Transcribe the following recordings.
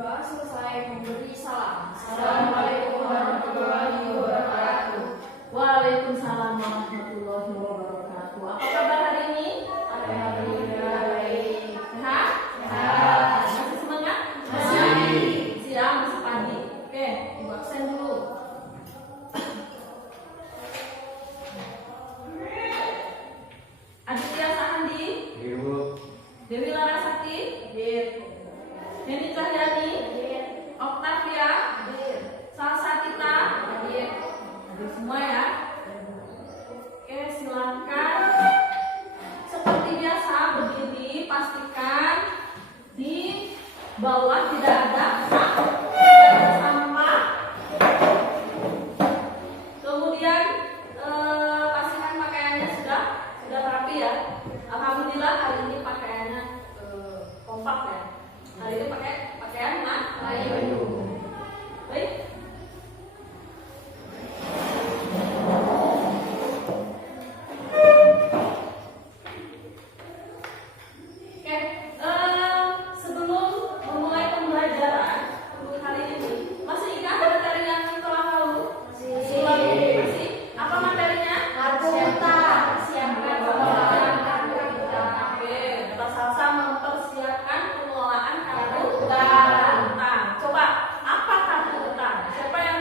berdoa selesai memberi salam. Assalamualaikum warahmatullahi wabarakatuh. Waalaikumsalam warahmatullahi wabarakatuh. Apa kabar hari ini? Alhamdulillah baik. Sehat? Sehat. Masih semangat? Masih. Siang, masih pagi. Oke, ibu absen dulu. Aditya Sahandi, Ibu. Dewi Larasati, Neni Cahyani, Octavia, Salsatita, hadir semua ya. Oke, silakan. Seperti biasa berdiri, pastikan di bawah tidak ada sampah. Kemudian pastikan pakaiannya sudah rapi ya. Alhamdulillah hari ini pakaiannya kompak ya. Hari ini pakai pakaian Melayu. Baik. Oke, sebelum memulai pembelajaran untuk hari ini, masih ingat materi yang telah lalu? Masih. Apa materinya? Kartu utang. Siapkan Oke, kata Salsa mempersiapkan pengelolaan kartu utang. Coba, apa kartu utang? Siapa yang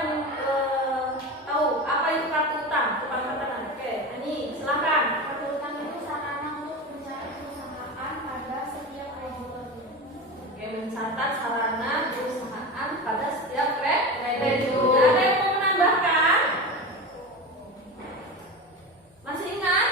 tahu apa itu kartu utang? Cepat katakan. Oke, ini silakan. Kartu utang itu sarana untuk mencatat perusahaan pada setiap krediturnya. Oke, mencatat sarana perusahaan pada setiap kreditur. Kreditur. Ada yang mau menambahkan? Masih ingat?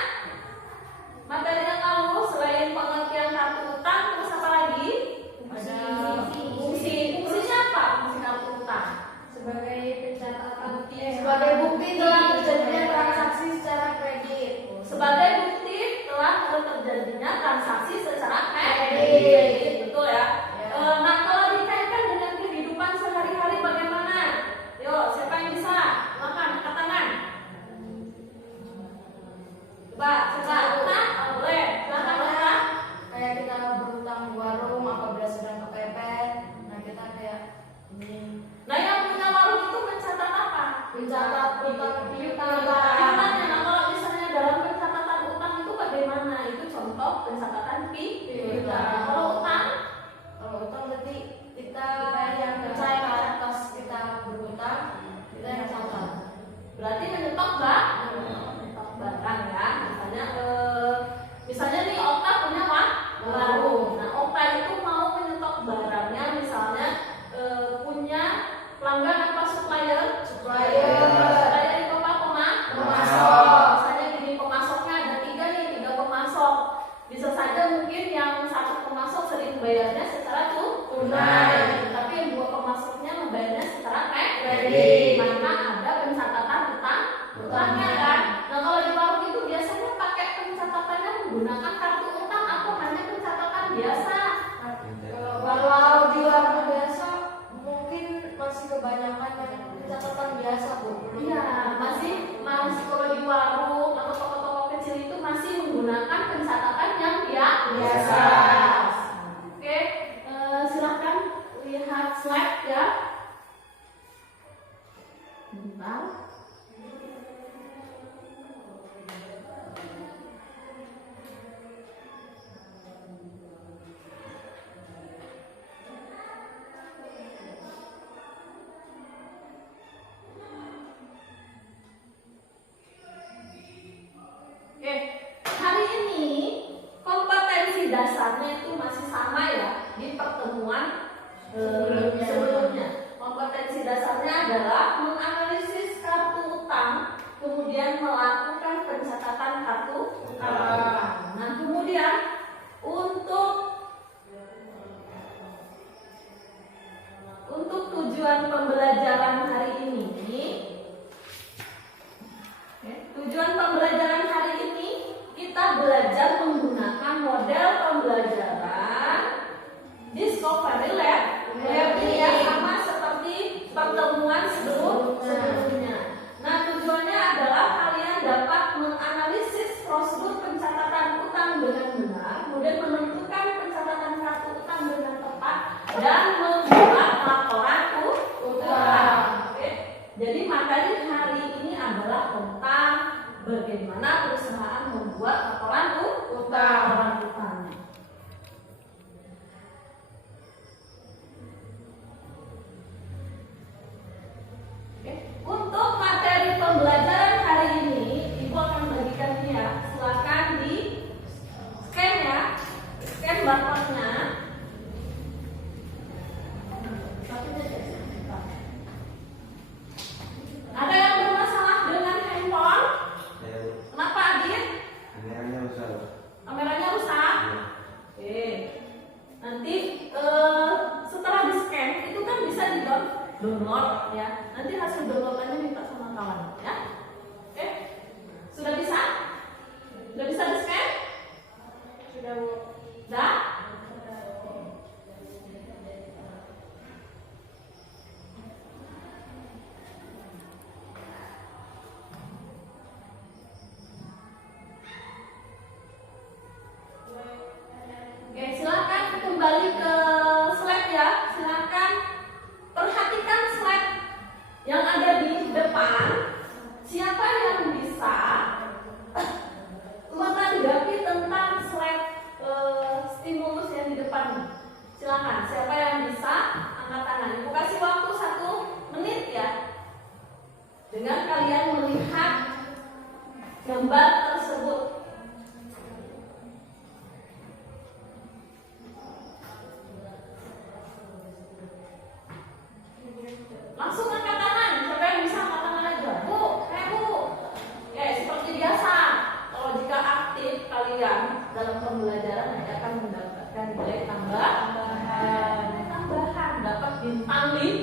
Materi yang lalu selain pengertian kartu utang, terus apa lagi? Fungsinya apa? Fungsi kartu utang Sebagai pencatatan Sebagai bukti telah terjadinya transaksi secara kredit. sebagai bukti telah terjadinya transaksi secara Kredit. kredit. Betul ya? Ya. Nah, kalau dikaitkan dengan kehidupan sehari-hari bagaimana? Yuk, siapa yang bisa? Silakan angkat tangan. Coba. Nah, boleh. Silakan angkat. Kayak kita berutang di warung apabila sedang kepepet. Nah kita kayak ini Nah, yang punya warung itu mencatat apa? mencatat utang piutang. Gimana? Nah, kalau misalnya dalam pencatatan utang itu bagaimana? Itu contoh pencatatan piutang. Kalau utang, Kalau utang berarti kita yang percaya atas kita berutang, kita yang catat. berarti menyetok barang ya. Misalnya nih Okta punya warung. Nah, Okta itu mau menyetok barangnya, misalnya punya pelanggan apa supplier? Supplier itu apa? Pemasok. Misalnya gini, pemasoknya ada 3 pemasok. Bisa saja mungkin yang satu pemasok sering bayarnya secara tunai, tapi yang 2 pemasoknya membayarnya secara Kredit. Maka ada pencatatan utangnya kan. Nah, kalau di warung itu biasanya pakai pencatatannya menggunakan kartu utang atau hanya pencatatan biasa? Kalau di warung biasa mungkin masih kebanyakan yang catatan biasa Bu. Iya, masih kalau di warung atau toko-toko kecil itu masih menggunakan pencatatan yang biasa. Oke, silakan lihat slide ya. Bentar. Oke, hari ini kompetensi dasarnya itu masih sama ya di pertemuan sebelumnya. Kompetensi dasarnya adalah menganalisis kartu utang, kemudian melakukan pencatatan kartu utang. Nah, kemudian untuk tujuan pembelajaran hari ini, tujuan pembelajaran hari ini kita belajar menggunakan model pembelajaran Discovery Lab. Ya, sama seperti pertemuan sebelumnya. Nah, tujuannya adalah kalian dapat menganalisis prosedur pencatatan utang dengan benar, kemudian menentukan pencatatan kartu utang dengan tepat, dan membuat download ya. Nanti hasil downloadannya minta sama kawan ya. Oke, sudah bisa? Sudah bisa di scan? Sudah Bu. Sudah? Oke, silakan kembali ke slide ya. Silakan perhatikan slide yang ada di depan. Siapa yang bisa menanggapi tentang slide stimulus yang di depan? Silakan. Siapa yang bisa angkat tangan? Ibu kasih waktu 1 menit ya. Dengan kalian melihat gambar tersebut. Langsung angkat tangan. Siapa yang bisa angkat tangan aja? Bu, Bu. Oke, seperti biasa. Kalau jika aktif kalian dalam pembelajaran nanti akan mendapatkan nilai tambahan, dapat bintang 5.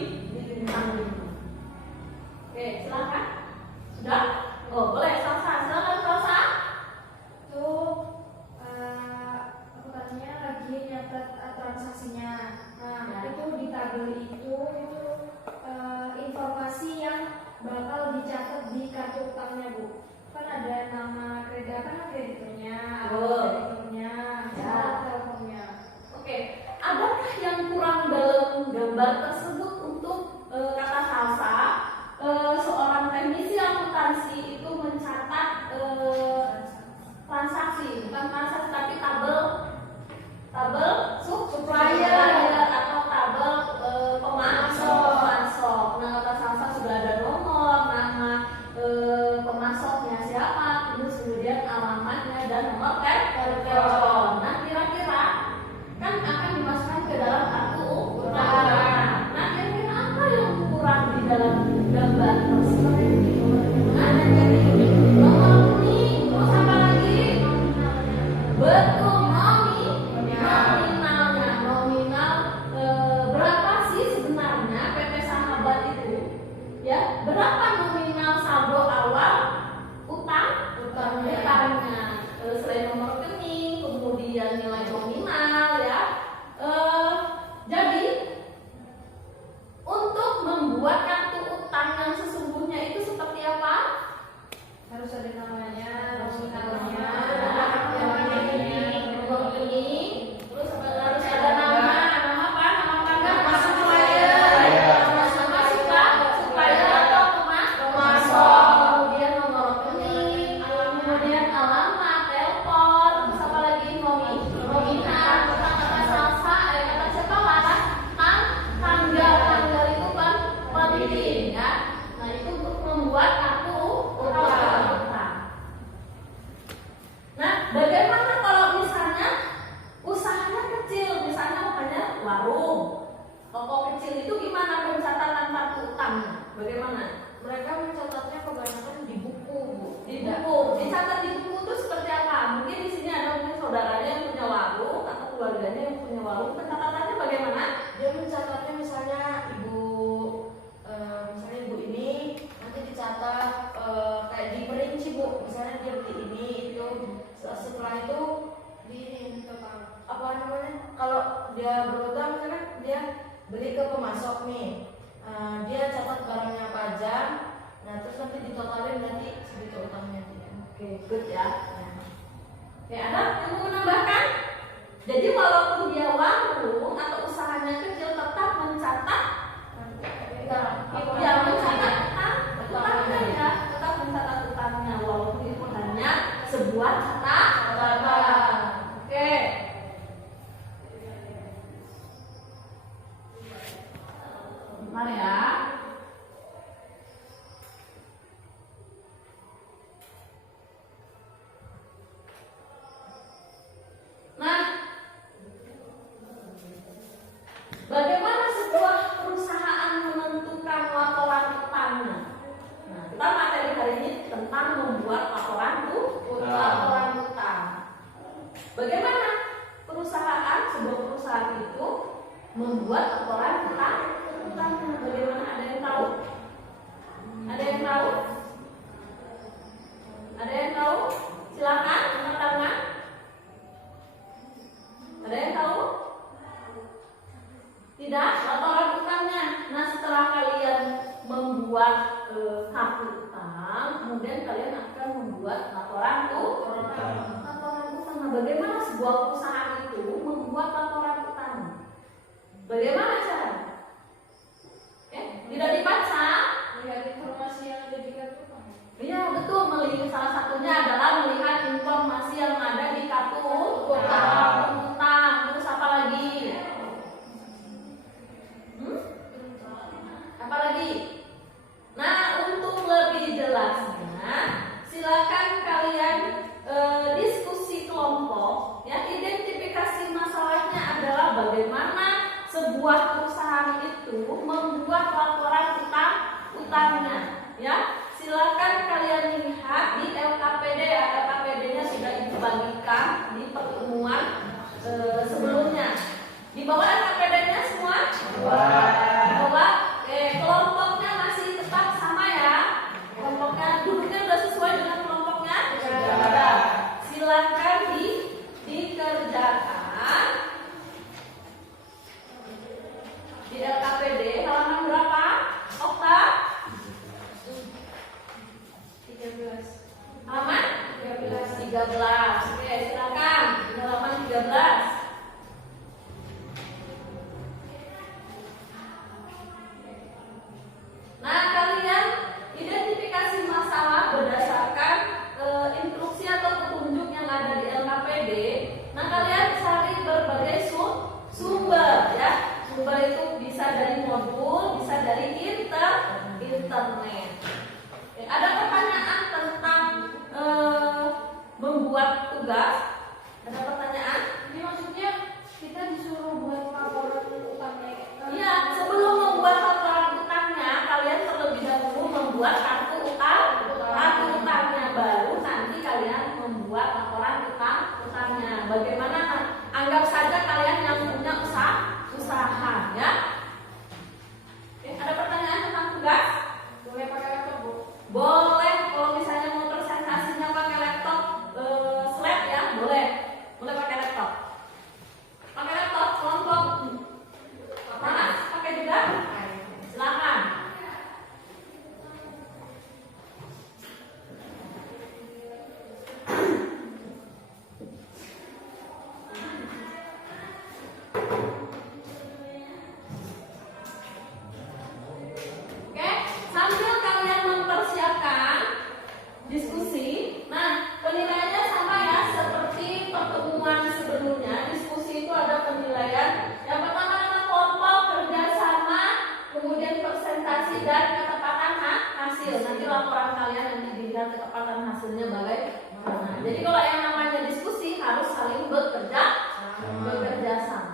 Oke, silakan. Sudah? Oh, boleh. Salsa. Silakan Salsa. Itu aku tadinya lagi nyatet transaksinya. Nah, Ya. itu di tabel itu informasi yang bakal dicatat di kartu utangnya Bu. Kan ada nama kreditornya, debiturnya, Ya. teleponnya. Oke, adakah yang kurang dalam gambar tersebut untuk kata Salsa? Seorang teknisi akuntansi itu mencatat transaksi, bukan transaksi tapi tabel supplier atau tabel pemasok. Nah, kata Salsa sudah ada nomor, nama pemasoknya siapa, terus kemudian alamatnya dan nomor telepon. Nah, kira-kira kan akan dimasukkan ke dalam kartu utang. Nah, kira-kira apa yang kurang di dalam gambar tersebut? Ada jadi nomor kuning, terus apa lagi? Betul, nominal berapa sih sebenarnya PT Sahabat itu? Ya, berapa nominal saldo awal utangnya? Selain nomor rekening, kemudian nilai nominal ya. Jadi untuk membuat kartu utang yang sesungguhnya itu seperti apa? Harus ada namanya, Nominalnya, nominalnya, nomor rekening, terus harus ada nama apa? Nama pangkat, nama supplier atau pemasok, kemudian nomor rekening, kemudian alamat, telepon, terus apa lagi nominal, kata Salsa, kata siapa Laras, tanggal itu kan penting ya. Nah itu untuk membuat kartu utang. Nah, bagaimana kalau misalnya usahanya kecil, misalnya hanya warung, toko kecil itu gimana pencatatan kartu utangnya? Bagaimana? Mereka mencatatnya kebanyakan di buku Bu. Di buku, dicatat di buku itu seperti apa? Mungkin di sini ada mungkin saudaranya yang punya warung atau keluarganya yang punya warung. Pencatatannya bagaimana? Dia mencatatnya misalnya ibu ini nanti dicatat kayak diperinci Bu. Misalnya dia beli ini itu, setelah itu di apa namanya? Kalau dia berutang misalnya dia beli ke pemasok nih, dia catat barangnya apa aja. Nah terus nanti ditotalin nanti segitu utangnya dia. Oke, good ya. Oke, ada yang mau menambahkan? Jadi walaupun dia warung atau usahanya kecil tetap mencatat mencatat utangnya ya, tetap mencatat utangnya walaupun itu hanya sebuah catatan. Oke. Bentar ya. Nah, bagaimana sebuah perusahaan menentukan laporan utangnya? Nah, kita materi hari ini tentang membuat laporan utang. Bagaimana sebuah perusahaan itu membuat laporan utangnya? Bagaimana Tidak, laporan utangnya. Nah, setelah kalian membuat kartu utang, kemudian kalian akan membuat laporan utang. Laporan utang. Nah, bagaimana sebuah perusahaan itu membuat laporan utang? Bagaimana cara? Tidak dibaca. Lihat informasi yang ada di kartu utang. Iya betul, melihat salah satunya adalah melihat informasi yang ada di kartu utang. Terus apa lagi? Apa lagi? Nah, untuk lebih jelasnya, silakan kalian diskusi kelompok. Ya, identifikasi masalahnya adalah bagaimana sebuah perusahaan itu membuat laporan utangnya. Ya, silakan kalian lihat di LKPD. Ya, LKPD-nya sudah dibagikan di pertemuan sebelumnya. Di bawah LKPD-nya semua? Bawah. Kelompoknya masih tetap sama ya. Kelompoknya duduknya sudah sesuai dengan kelompoknya? Sudah. Silakan dikerjakan di LKPD halaman berapa? Okta? 13. Halaman 13. Oke, silakan di halaman 13. Nah, kalian identifikasi masalah berdasarkan instruksi atau petunjuk yang ada di LKPD. Nah, kalian cari berbagai sumber ya. Sumber itu bisa dari modul, bisa dari internet. Ada pertanyaan tentang membuat tugas? Ada pertanyaan? Ini maksudnya kita disuruh buat laporan utangnya. Iya, sebelum membuat laporan utangnya, kalian terlebih dahulu membuat kartu utangnya, baru nanti kalian membuat laporan utangnya. Bagaimana? Anggap saja kalian yang punya usaha, ya. Ada pertanyaan tentang tugas? Boleh pakai laptop, Bu? Boleh, kalau misalnya mau presentasinya pakai laptop slide ya, boleh pakai laptop. Pakai laptop kelompok mana? Pakai juga? Silakan. Oke, sambil kalian mempersiapkan diskusi. Nah, penilaiannya sama ya seperti pertemuan sebelumnya. Diskusi itu ada penilaian. Yang pertama nama kelompok, kerjasama, kemudian presentasi dan ketepatan hasil. Nanti laporan kalian nanti dilihat ketepatan hasilnya bagaimana. Jadi kalau yang namanya diskusi harus saling bekerja sama.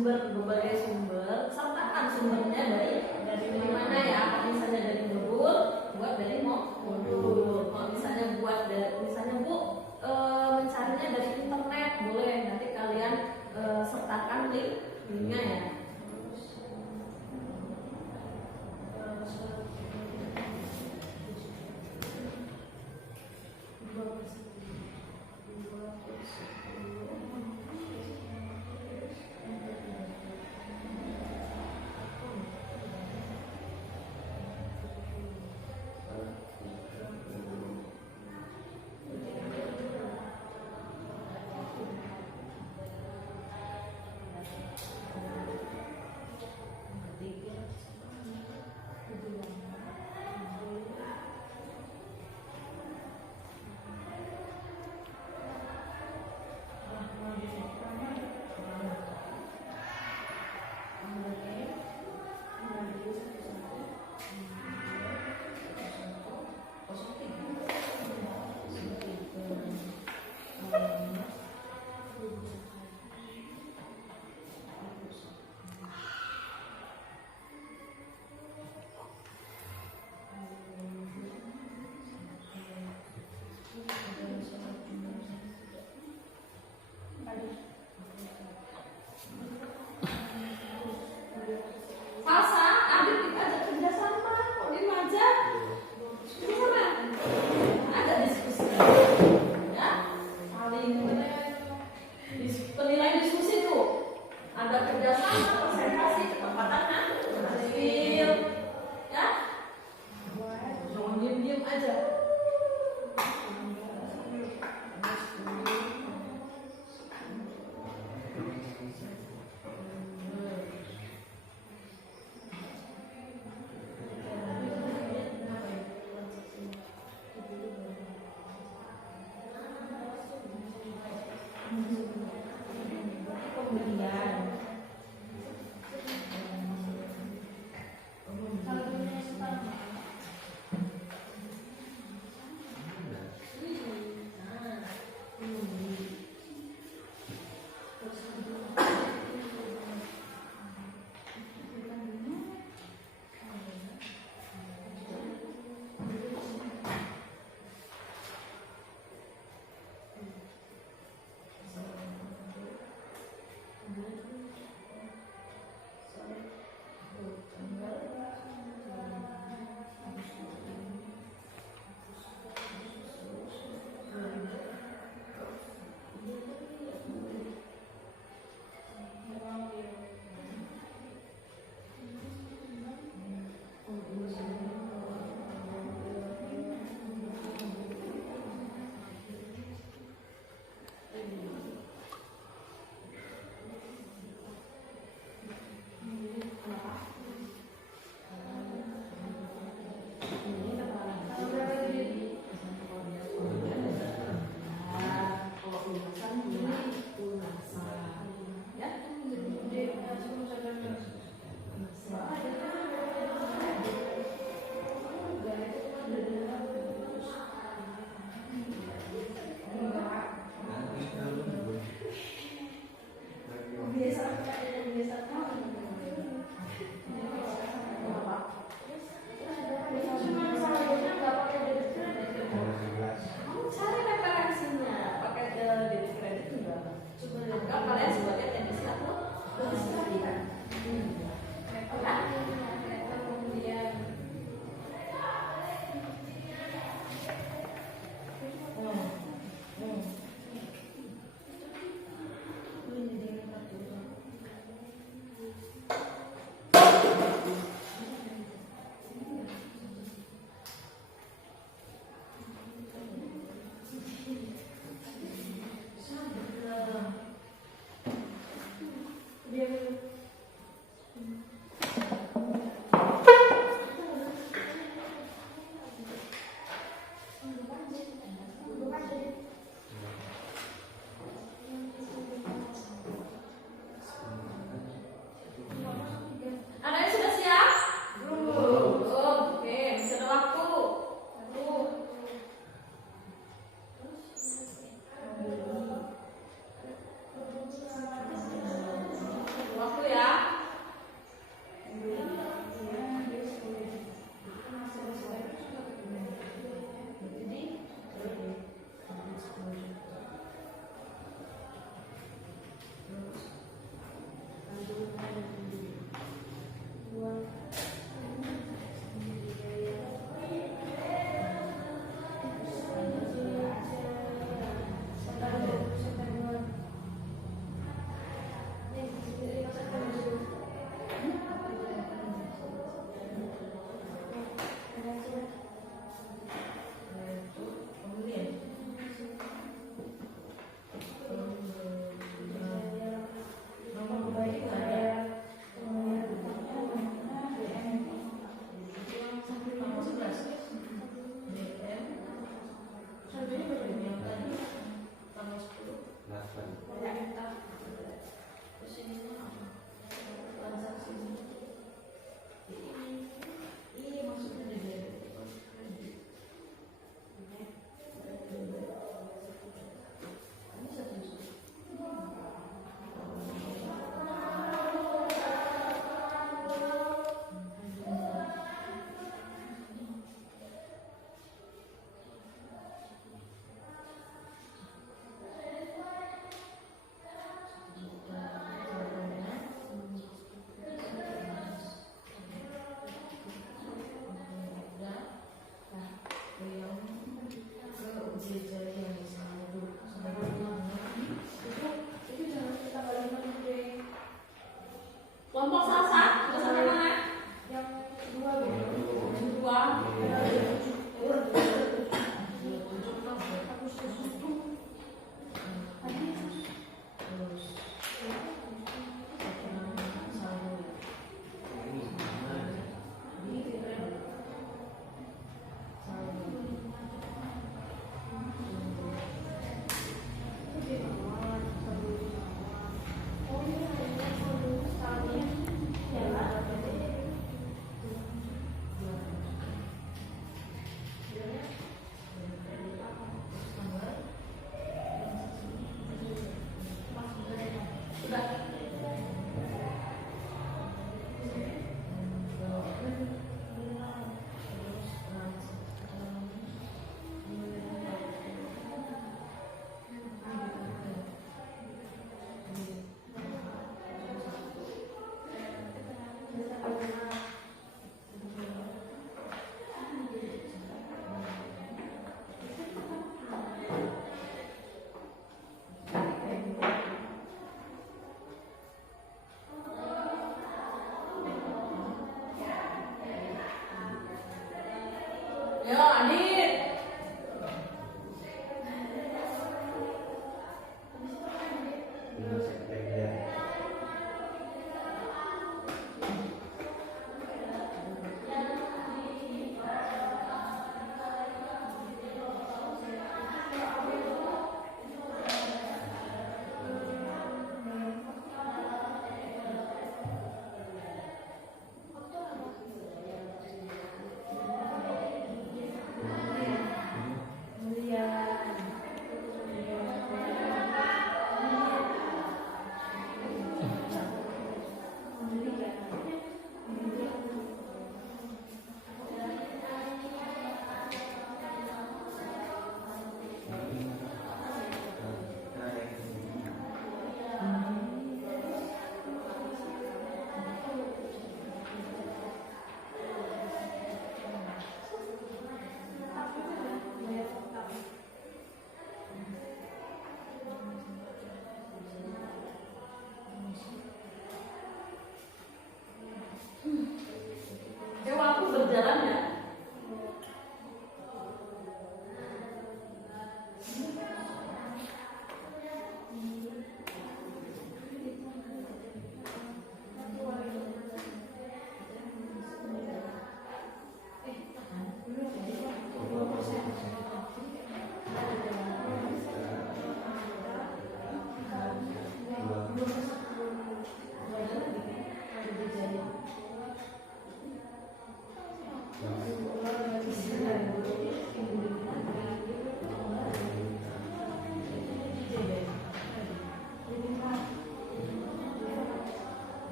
berbagai sumber, sertakan sumbernya dari mana ya. Kalau misalnya dari Nurul, buat dari modul. Kalau misalnya buat dari, misalnya Bu mencarinya dari internet, boleh nanti kalian sertakan linknya ya. Salsa, Adit diajak kerja sama, kok dia ngajak? Kerja sama, ada diskusi, ya, saling penilaian diskusi tuh, ada kerjasama, presentasi, ketepatan hasil, ya, jangan diem-diem aja.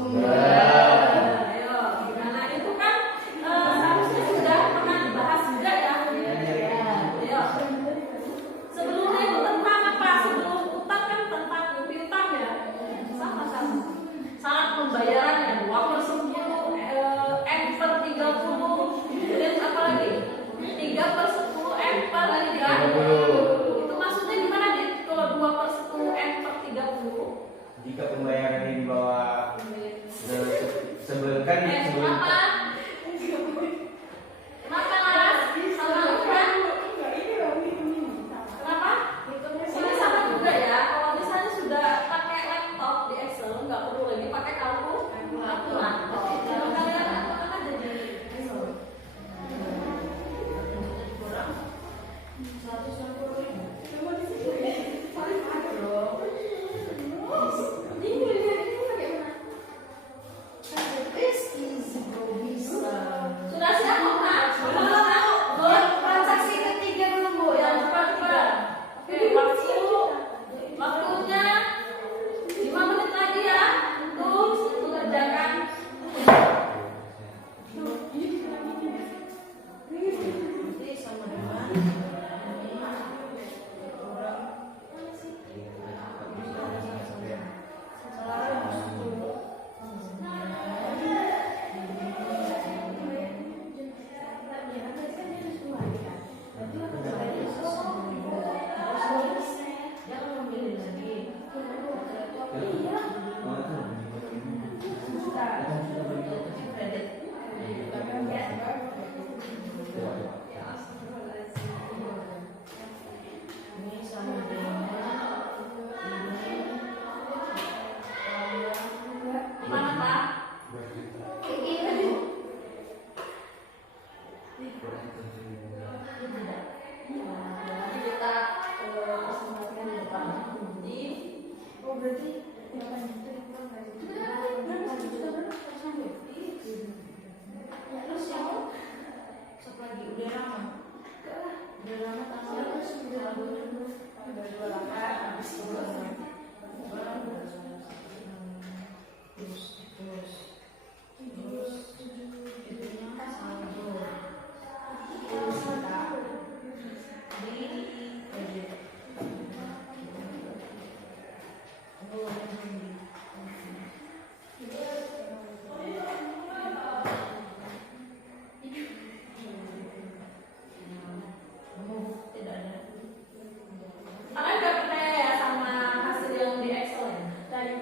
Ayo, gimana itu kan seharusnya sudah pernah dibahas juga ya. Ayo. Sebelumnya itu tentang apa? Sebelum utang kan tentang piutang ya. Sama-sama. Syarat pembayarannya 2/10, N/30, kemudian apa lagi? 3/10, N/30. Itu maksudnya gimana deh? Kalau 2/10, N/30? Jika pembayaran ini di bawah sebelum kan Kenapa? Kenapa Laras? Sama kan? Kenapa? Ini sama juga ya. Kalau misalnya sudah pakai laptop di Excel, nggak perlu lagi pakai kalkulator. Kalau kalian lakukan aja di Excel. kurang 160.000. Sudah siap Kak? Transaksi ketiga belum Bu, yang Cepat-cepat. Oke, waktunya 5 menit lagi ya untuk mengerjakan. nanti sama dengan kurang ini sama dengan Mana Pak? nanti kita presentasikan di depan. Jadi Oh berarti 8 juta dikurang dari terus yang satu lagi udah lama tanggal udah 28 habis itu terus itunya saldo kita di kredit. Tidak ada. Kalian nggak percaya ya sama hasil yang di Excel ya? Percaya.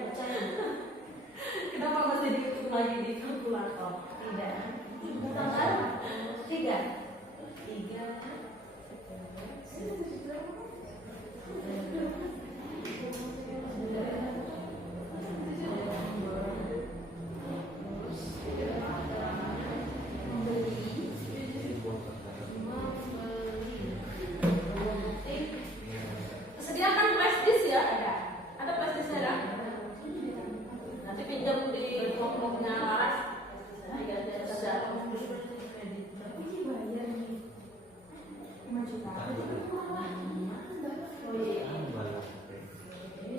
Kenapa mesti dihitung lagi di kalkulator? Tidak. Tanggal 3. Tiga. Sediakan flash disk ya? Ada flash disknya kan? Nanti pinjam di blog-blognya Laras. Ini bayar nih 5 juta. Oh iya. Ini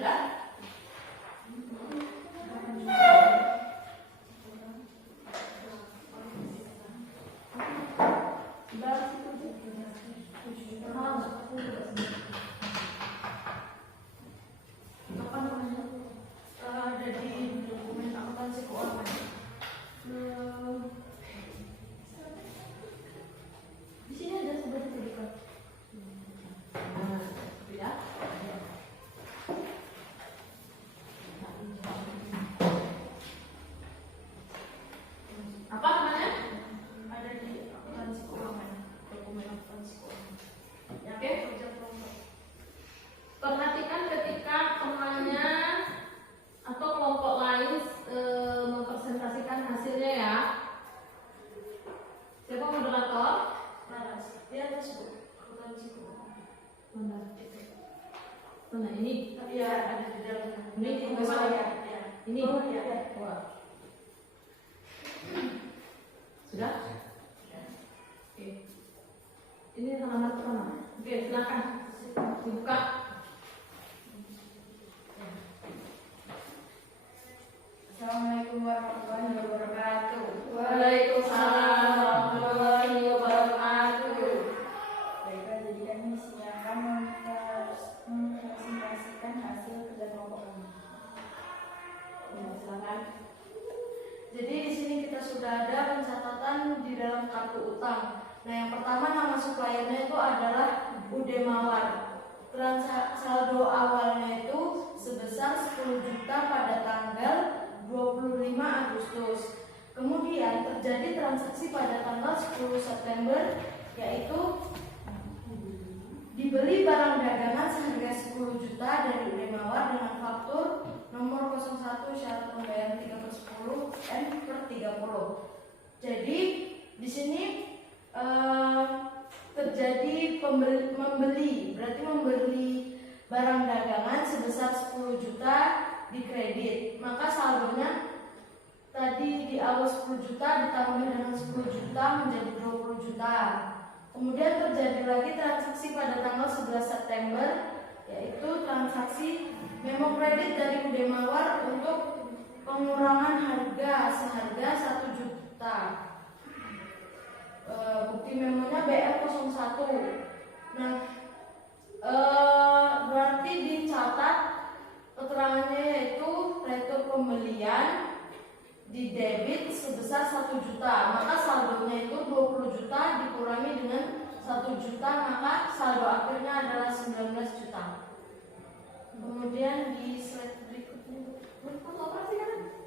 sudah? Apa namanya? Ada di dokumen akuntansi keuangan. Di sini ada sebenarnya sedikit. Ya. Apa namanya? Ada di akuntansi keuangan. Dokumen akuntansi keuangan. Oke. Perhatikan ketika temannya atau kelompok lain mempresentasikan hasilnya ya. Siapa moderator? Laras. Dia tersebut akuntansi keuangan. Mana? Mana ini? Iya, ada di dalam. Ini tugas saya. Ya. Ini. Oh, iya. Wah. Sudah? Oke. Ini halaman pertama. Oke, silakan dibuka. Assalamualaikum warahmatullahi wabarakatuh. Waalaikumsalam warahmatullahi wabarakatuh. Baiklah, jadi kami siang akan mempresentasikan hasil kerja kelompok kami. Ya, silakan. Jadi di sini kita sudah ada pencatatan di dalam kartu utang. Nah, yang pertama nama suppliernya itu adalah Bude Mawar. Saldo awalnya itu sebesar 10 juta pada tanggal 25 Agustus. Kemudian terjadi transaksi pada tanggal 10 September, yaitu dibeli barang dagangan seharga 10 juta dari Bude Mawar dengan faktur nomor 01 syarat pembayaran 3/10 N/30. Jadi di sini terjadi membeli, berarti membeli barang dagangan sebesar 10 juta di kredit. Maka saldonya tadi di awal 10 juta ditambah dengan 10 juta menjadi 20 juta. Kemudian terjadi lagi transaksi pada tanggal 11 September, yaitu transaksi memo kredit dari Bude Mawar untuk pengurangan harga seharga 1 juta. Bukti memonya BR01. Nah, berarti dicatat keterangannya yaitu retur pembelian di debit sebesar 1 juta. Maka saldonya itu 20 juta dikurangi dengan 1 juta, maka saldo akhirnya adalah 19 juta. Kemudian di slide berikutnya, operasi kan?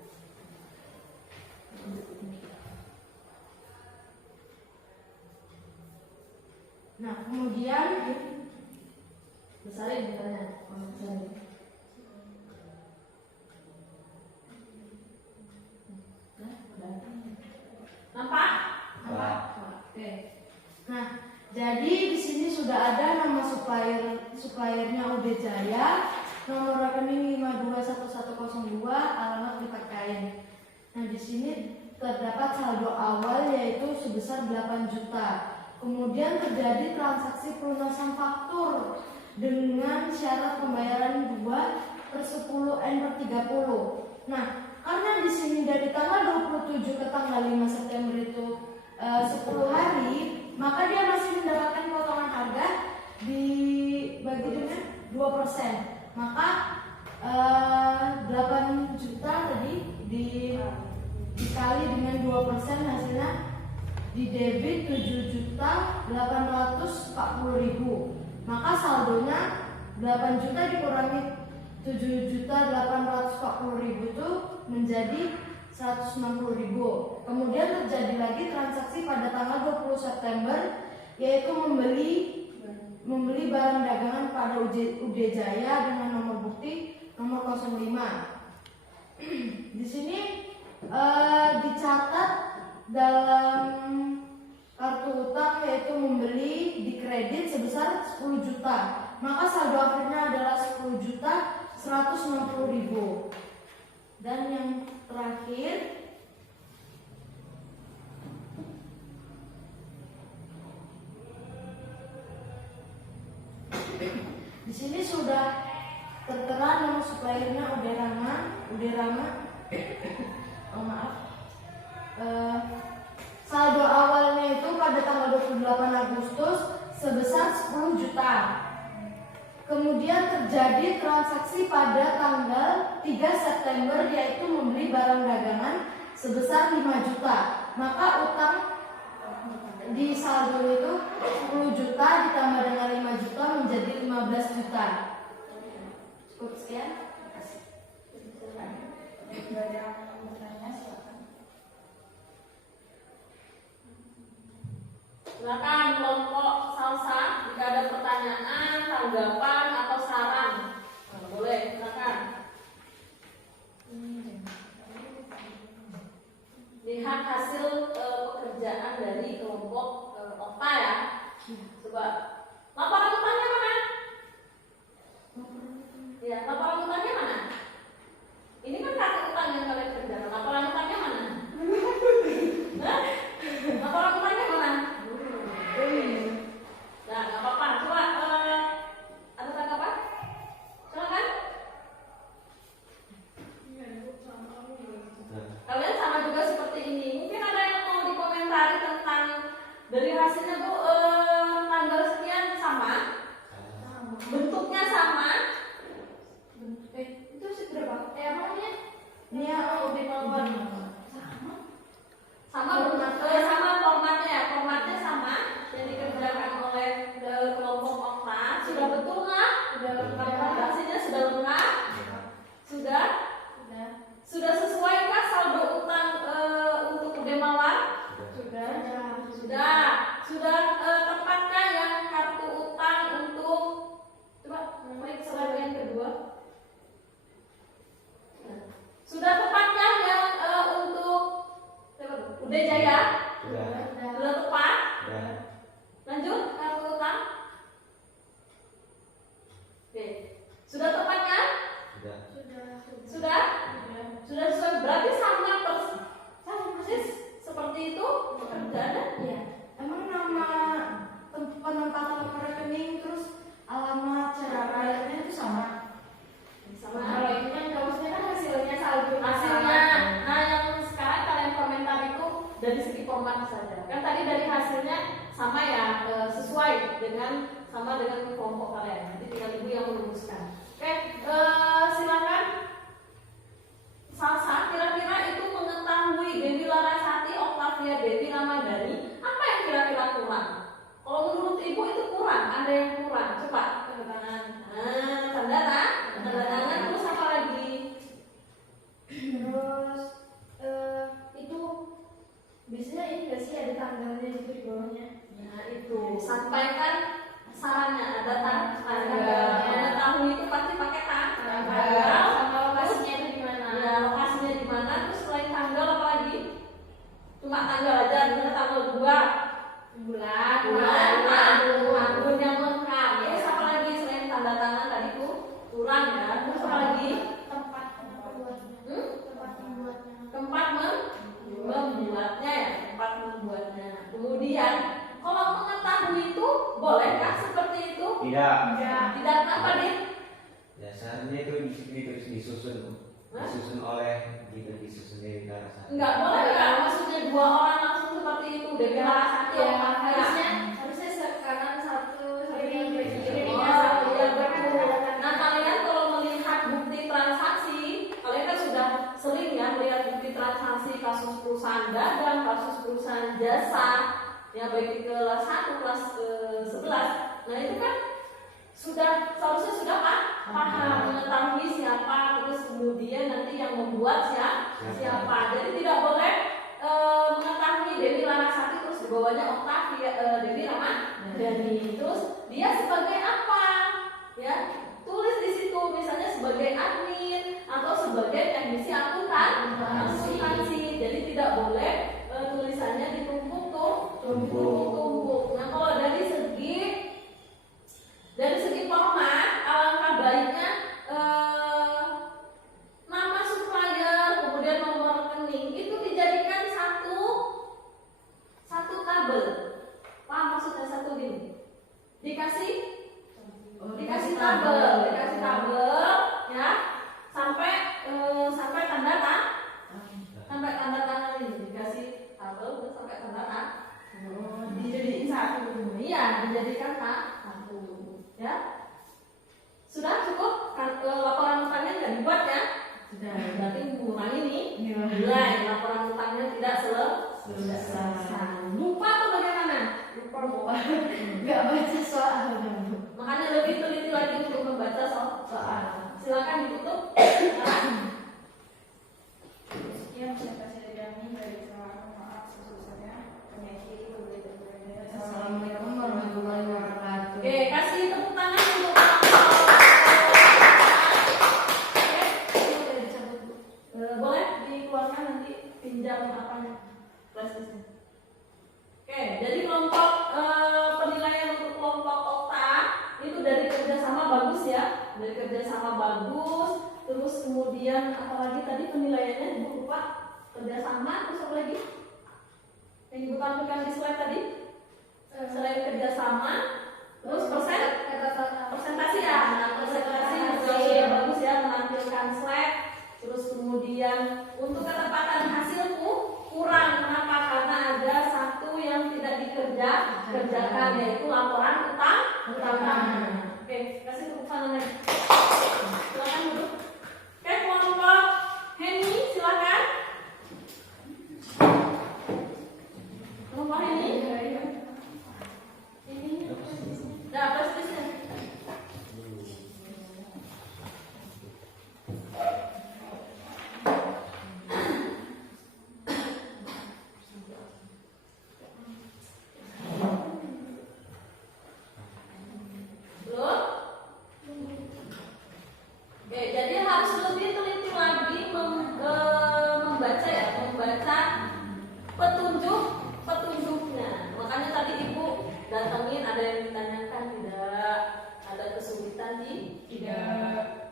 Nah, kemudian besarin ditanya, besarin. Nampak? Nampak? Oke. Nah, jadi di sini sudah ada nama suppliernya Ude Jaya, nomor rekening 521102, alamat dipakai. Nah, di sini terdapat saldo awal yaitu sebesar 8 juta. Kemudian terjadi transaksi pelunasan faktur dengan syarat pembayaran 2/10 N/30. Nah, karena di sini dari tanggal 27 ke tanggal 5 September itu 10 hari, maka dia masih mendapatkan potongan harga dibagi dengan 2%. Maka 8 juta tadi dikali dengan 2%, hasilnya di debit 7.840.000. Maka saldonya 8 juta dikurangi 7.840.000 itu menjadi 160.000. Kemudian terjadi lagi transaksi pada tanggal 20 September, yaitu membeli barang dagangan pada Ude Jaya dengan nomor bukti nomor 05. Di sini dicatat dalam kartu utang yaitu membeli di kredit sebesar 10 juta. Maka saldo akhirnya adalah 10 juta 160.000. Dan yang terakhir di sini sudah tertera nama suppliernya Uderama. Oh maaf. Saldo awalnya itu pada tanggal 28 Agustus sebesar 10 juta. Kemudian terjadi transaksi pada tanggal 3 September yaitu membeli barang dagangan sebesar 5 juta. Maka utang di saldo itu 10 juta ditambah dengan 5 juta menjadi 15 juta. Cukup sekian. Terima kasih. Jika ada yang mau bertanya, silakan. Silakan kelompok salsa jika ada pertanyaan, tanggapan atau saran. Nah, boleh, silakan. Lihat hasil pekerjaan dari kelompok Okta ya. Coba laporan utangnya mana? Ya, laporan utangnya mana? Ini kan kartu utang yang kalian kerjakan. Laporan utangnya mana? Hah? Laporan utangnya mana? Nah, nggak apa-apa. Coba ada tanggapan? Silakan. Kalian sama juga seperti ini. Mungkin ada yang mau dikomentari tentang dari hasilnya Bu, tanggal sekian sama, bentuknya sama. Itu berapa? Apa namanya? Ini yang di bawah. Sama formatnya ya, formatnya sama yang dikerjakan oleh kelompok Okta. Sudah betul nggak? Kalkulasinya sudah lengkap? Sudah? Sudah sesuai kah saldo utang untuk Gede Mawar? Sudah tepatkah yang kartu utang untuk coba klik slide yang kedua? Sudah tepatkah yang untuk Udah Jaya? Sudah tepat? Lanjut kartu utang. Oke. Sudah tepat kan? Sudah sesuai, berarti sama persis seperti itu pekerjaannya? Iya. Emang nama penempatan rekening terus alamat cara bayarnya itu sama? Kalau itu kan kamusnya kan hasilnya saldo. Hasilnya, nah yang sekarang kalian komentar itu dari segi format saja. Kan tadi dari hasilnya sama ya, sesuai sama dengan kelompok kalian. Nanti tinggal ibu yang merumuskan. Oke, silakan. Salsa, kira-kira itu mengetahui Dewi Larasati, Octavia Dewi Ramadhani, apa yang kira-kira kurang? Kalau menurut ibu itu kurang, ada yang kurang. Coba tanda tangan. Tanda tangan terus apa lagi? Terus itu biasanya ini nggak sih ada tanggalnya gitu di bawahnya? Nah itu sampaikan sarannya, ada tanggal. Mengetahui itu pasti pakai tanggal. Sama lokasinya itu di mana? Ya, lokasinya di mana? Terus selain tanggal apa lagi? Cuma tanggal aja, misalnya tanggal 2 Bulan, tahun yang lengkap. Terus apa lagi selain tanda tangan tadi tuh kurang ya? Terus apa lagi? tempat membuatnya. Tempat membuatnya ya, tempat membuatnya. Kemudian kalau mengetahui itu bolehkah seperti itu? Tidak. Tidak apa nih? Dasarnya itu disusun oleh disusun dari Larasati. Enggak boleh enggak? Maksudnya dua orang langsung seperti itu Dewi Larasati Ya, Octavia. harusnya sekarang satu Kirinya kirinya satu satu ya betul. Nah kalian kalau melihat bukti transaksi, kalian kan sudah sering ya melihat bukti transaksi kasus perusahaan dagang, kasus perusahaan jasa, ya baik di kelas 1, kelas 11. Nah itu kan seharusnya sudah paham mengetahui siapa, terus kemudian nanti yang membuat siapa. Jadi tidak boleh mengetahui Dewi Larasati terus dibawanya Octavia Dewi Ramadhani. Terus dia sebagai apa? Ya, tulis di situ misalnya sebagai admin atau sebagai teknisi akuntansi. Jadi tidak boleh tulisannya ditumpuk. Nah kalau dari segi format, alangkah baiknya nama supplier kemudian nomor rekening itu dijadikan satu tabel. Paham maksudnya satu gini? Dikasih tabel lupa. Nggak baca soalnya Bu. Makanya lebih teliti lagi untuk membaca soal. Silakan ditutup. Sekian presentasi dari kami. Dari kesalahan maaf sebesar-besarnya. Kami akhiri berbeda-beda. Assalamualaikum warahmatullahi wabarakatuh. Oke, kasih tepuk tangan untuk boleh dikeluarkan nanti pinjam apanya flashdisknya. Oke, jadi kelompok penilaian untuk kelompok otak itu dari kerjasama bagus ya, dari kerjasama bagus. Terus kemudian apalagi tadi penilaiannya Ibu lupa, kerjasama terus apa lagi? Yang Ibu tampilkan di slide tadi selain kerjasama, terus presentasi ya, presentasi juga sudah bagus ya, menampilkan slide. Terus kemudian untuk ketepatan hasilku kurang, kenapa? Karena ada satu yang tidak dikerjakan, yaitu laporan utang. Oke, kasih tepuk tangan lagi. Silakan duduk. Oke, kelompok Henny, silakan. Kelompok Henny. Ini. Dah, presentasinya. Belum? Oke, jadi harus lebih teliti lagi membaca ya, membaca petunjuknya. Makanya tadi Ibu datangin, ada yang ditanyakan tidak, ada kesulitan tidak.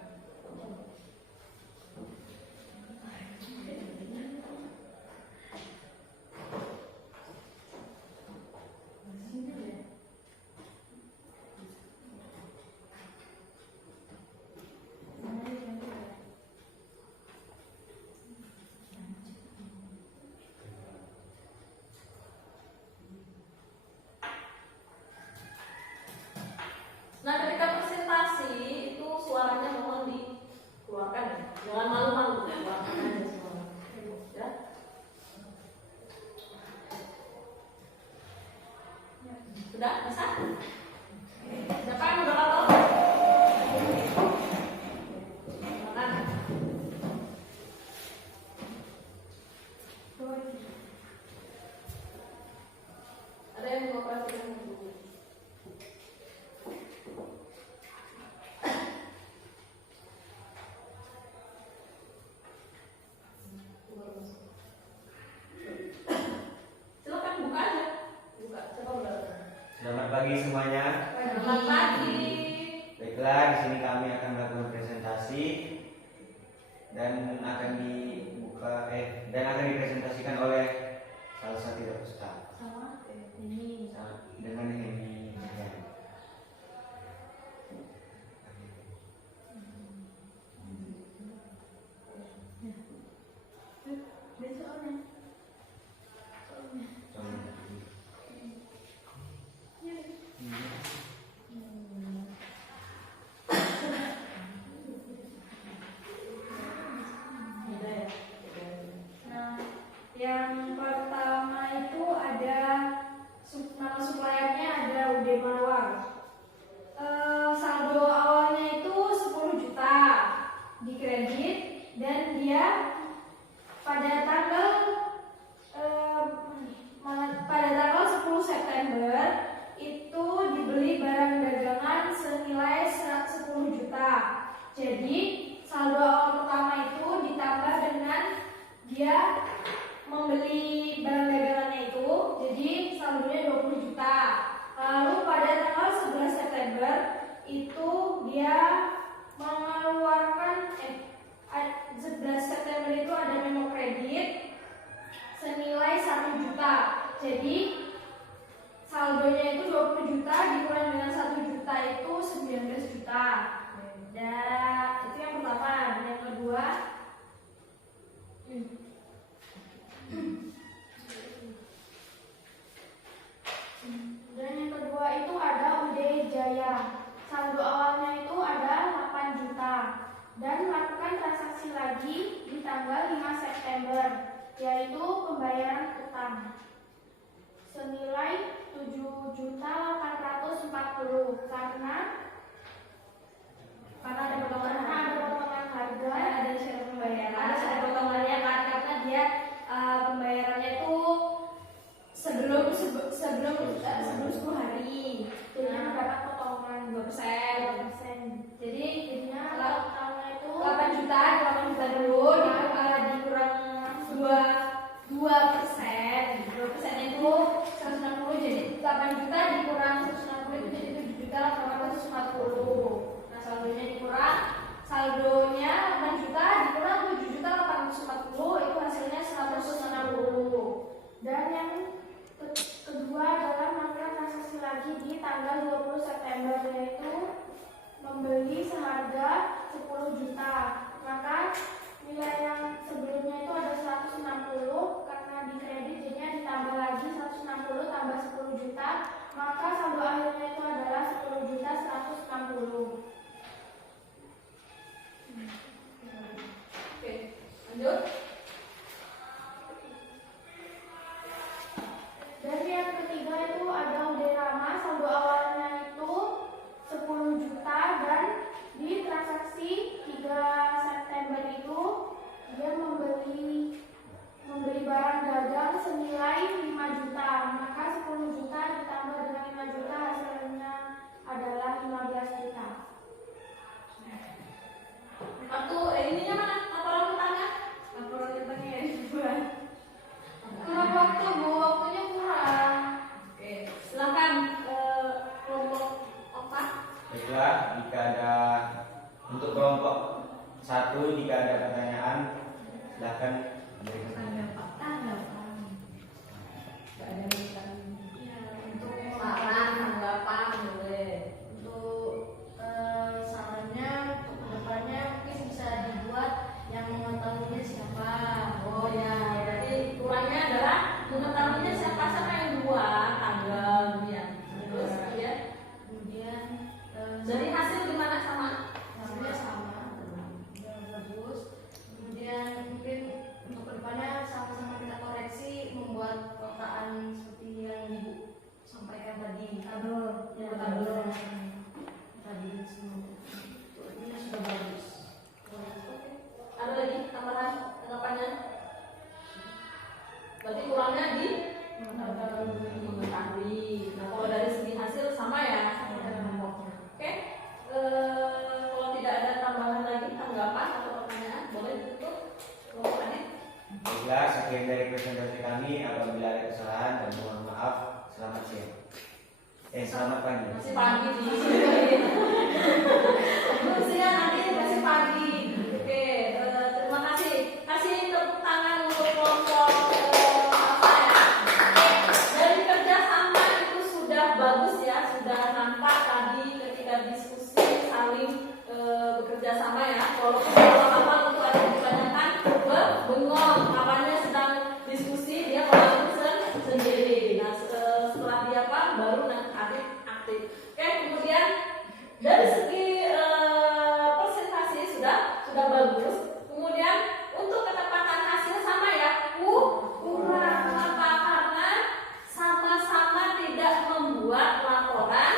Nah, ketika presentasi itu suaranya mohon dikeluarkan ya. Jangan malu-malu, keluarkan aja semua. Ya. Sudah, bisa? Siapa yang udah tahu? Silakan. Ada yang mau perhatikan dulu? Silakan buka aja. Buka. Siapa udah? Selamat pagi semuanya. Selamat pagi. Baiklah, di sini kami akan melakukan presentasi dan akan dipresentasikan oleh salah satu peserta. Sama ini. Dengan ini. Nah, yang pertama itu ada nama suppliernya ada UD Marwar. Saldo awalnya itu 10 juta di kredit dan dia pada tanggal 10 September itu dibeli barang dagangan senilai 10 juta. Jadi saldo awal pertama itu ditambah dengan dia membeli barang dagangannya itu, jadi saldonya 20 juta. Lalu pada tanggal 11 September itu dia mengeluarkan 11 September itu ada memo kredit senilai 1 juta. Jadi saldonya itu 20 juta dikurangi dengan 1 juta itu 19 juta. Dan itu yang pertama. Dan yang kedua itu ada UD Jaya. Saldo awalnya itu ada 8 juta dan melakukan transaksi lagi di tanggal 5 September yaitu pembayaran utang. senilai 7.840 karena Karena ada potongan harga, ada syarat pembayaran. ada syarat potongannya kan, karena dia pembayarannya itu sebelum 10 hari, jadinya mendapat potongan 2%. Jadi jadinya totalnya itu 8 juta dulu dikurang 2%. 2% itu 160, jadi 8 juta dikurang 160 itu jadi 7.840. Nah, saldonya 8 juta dikurang 7.840 itu hasilnya 160. Dan yang kedua adalah melakukan transaksi lagi di tanggal 20 September, yaitu membeli seharga 10 juta. Maka nilai yang sebelumnya itu ada 160, karena di kredit jadinya ditambah lagi 160 tambah 10 juta, maka saldo akhirnya itu adalah 10.160. Oke, lanjut. Dan yang ketiga itu ada Uderama, saldo awalnya itu 10 juta dan di transaksi 3 September itu dia membeli barang dagang senilai 5 juta, maka 10 juta ditambah dengan 5 juta hasilnya adalah 15 juta. Kartu ininya mana? Laporan utangnya? Laporan utangnya ya dibuat. Kurang waktu, Bu, waktunya kurang. Oke, silakan kelompok 4. Baiklah, jika ada untuk kelompok 1 jika ada pertanyaan silakan berikan. Untuk saran tanggapan boleh. Untuk sarannya untuk kedepannya mungkin bisa dibuat yang mengetahuinya siapa. Oh ya, berarti kurangnya adalah mengetahuinya siapa yang buat tanggal ya. Terus ya. Kemudian Jadi hasil gimana sama? hasilnya sama, ya, bagus. Kemudian mungkin untuk kedepannya sama-sama kita koreksi membuat kotaan seperti yang Ibu sampaikan tadi. Tabel. Ya, tabel tadi semua. Ini sudah bagus. Ada lagi tambahan tanggapannya? Berarti kurangnya di mengetahui. Nah, kalau dari segi hasil sama ya. Oke. Kalau tidak ada tambahan lagi tanggapan atau pertanyaan, boleh ditutup. Kelompok Adit. Baiklah, sekian dari presentasi kami. Apabila ada kesalahan dan mohon maaf. Selamat siang. Selamat pagi. Masih pagi di siang nanti masih pagi. Oke, terima kasih. Kasih tepuk tangan untuk kelompok apa ya? Dari kerjasama itu sudah bagus ya, sudah nampak tadi ketika diskusi saling bekerja sama ya. Walaupun awal-awal itu ada kebanyakan bengong, kawannya sedang diskusi dia malah sendiri. Nah, setelah dia baru nanti aktif. Oke, kemudian dari segi presentasi sudah bagus. Kemudian untuk ketepatan hasil sama ya, kurang. Kenapa? Karena sama-sama tidak membuat laporan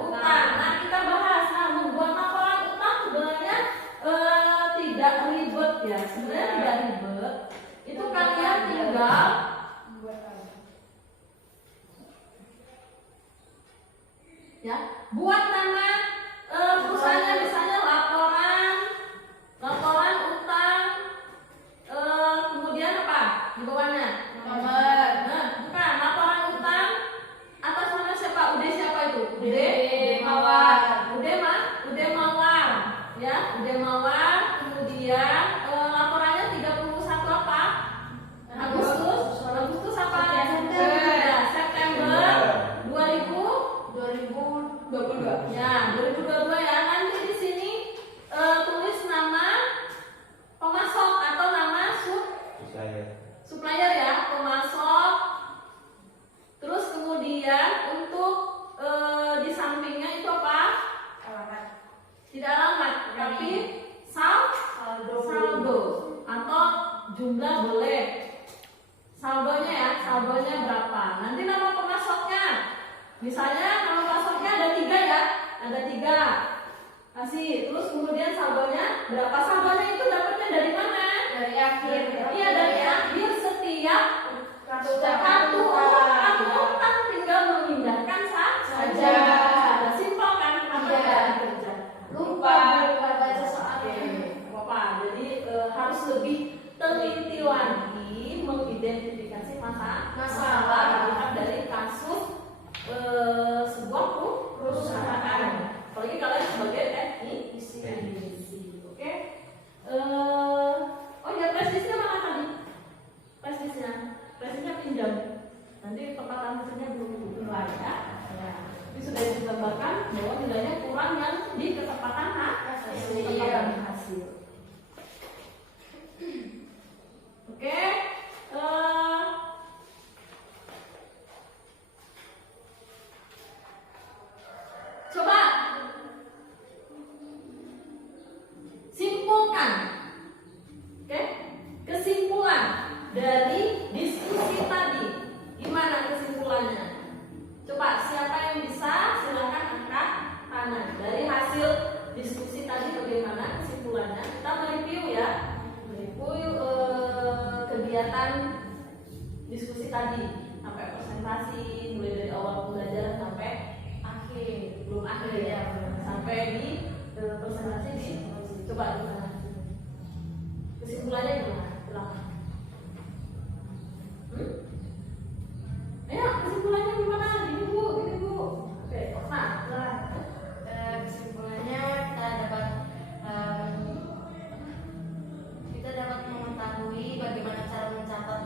utang. Nah, kita bahas. Nah, membuat laporan utang sebenarnya tidak ribet ya. Sebenarnya tidak ribet. Itu kalian tinggal ya, buat nama perusahaannya, misalnya laporan utang, kemudian apa di bawahnya nomor. Nah, bukan laporan utang atas nama siapa? Ude siapa itu? Ude Mawar. Ude Mawar ya, Ude Mawar. Kemudian laporannya 31 apa? Agustus apa? September 2022. Ya, 2022 ya. Nanti di sini tulis nama pemasok atau nama supplier ya, pemasok. Terus kemudian untuk di sampingnya itu apa? Alamat. Tidak alamat, tapi saldo atau jumlah boleh. Saldonya saldonya berapa. Nanti nama pemasoknya, misalnya nama pemasoknya ada 3 ya, ada 3. Kasih, terus kemudian saldonya berapa? Saldonya itu dapatnya dari mana? Dari akhir. Iya, dari akhir setiap Kartu kartu utang, tinggal memindahkan saja. Simpel kan? Apa Iya. yang kerja? Lupa baca soalnya. Apa? Jadi harus lebih teliti lagi mengidentifikasi masalah dilihat dari kasus sebuah perusahaan. Apalagi kalian sebagai teknisi. Oke? Oh ya, presisnya mana tadi? Presisnya pinjam. Nanti perkataan mesinnya belum mulai ya. Ini sudah digambarkan bahwa nilainya kurang yang di ketepatan hasil. Oke, coba simpulkan. Oke, kesimpulan dari diskusi tadi. Gimana kesimpulannya? Coba siapa yang bisa silakan angkat tangan. Dari hasil diskusi tadi bagaimana kesimpulannya? Kita mereview ya. Mereview kegiatan diskusi tadi sampai presentasi, mulai dari awal pembelajaran sampai akhir, belum akhir ya, sampai di presentasi di coba kesimpulannya gimana? Silakan. Ayo kesimpulannya gimana? Gini bu. Oke, nah. Kesimpulannya kita dapat mengetahui bagaimana cara mencatat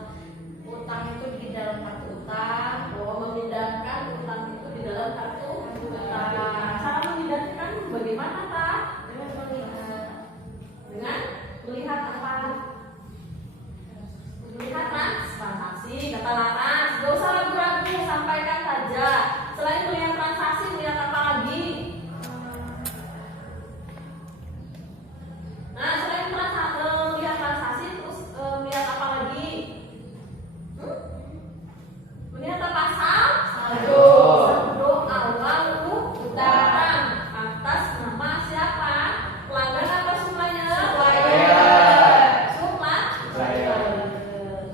utang itu di dalam kartu utang. Memindahkan utang itu di dalam kartu utang. Cara memindahkan bagaimana Pak? Dengan melihat apa? Melihat transaksi, kata Laras. Gak usah ragu-ragu, sampaikan saja. Selain melihat transaksi, melihat apa lagi? Nah, selain melihat transaksi, terus melihat apa lagi? Melihat apa? Saldo awal utang atas nama siapa? Pelanggan apa supplier?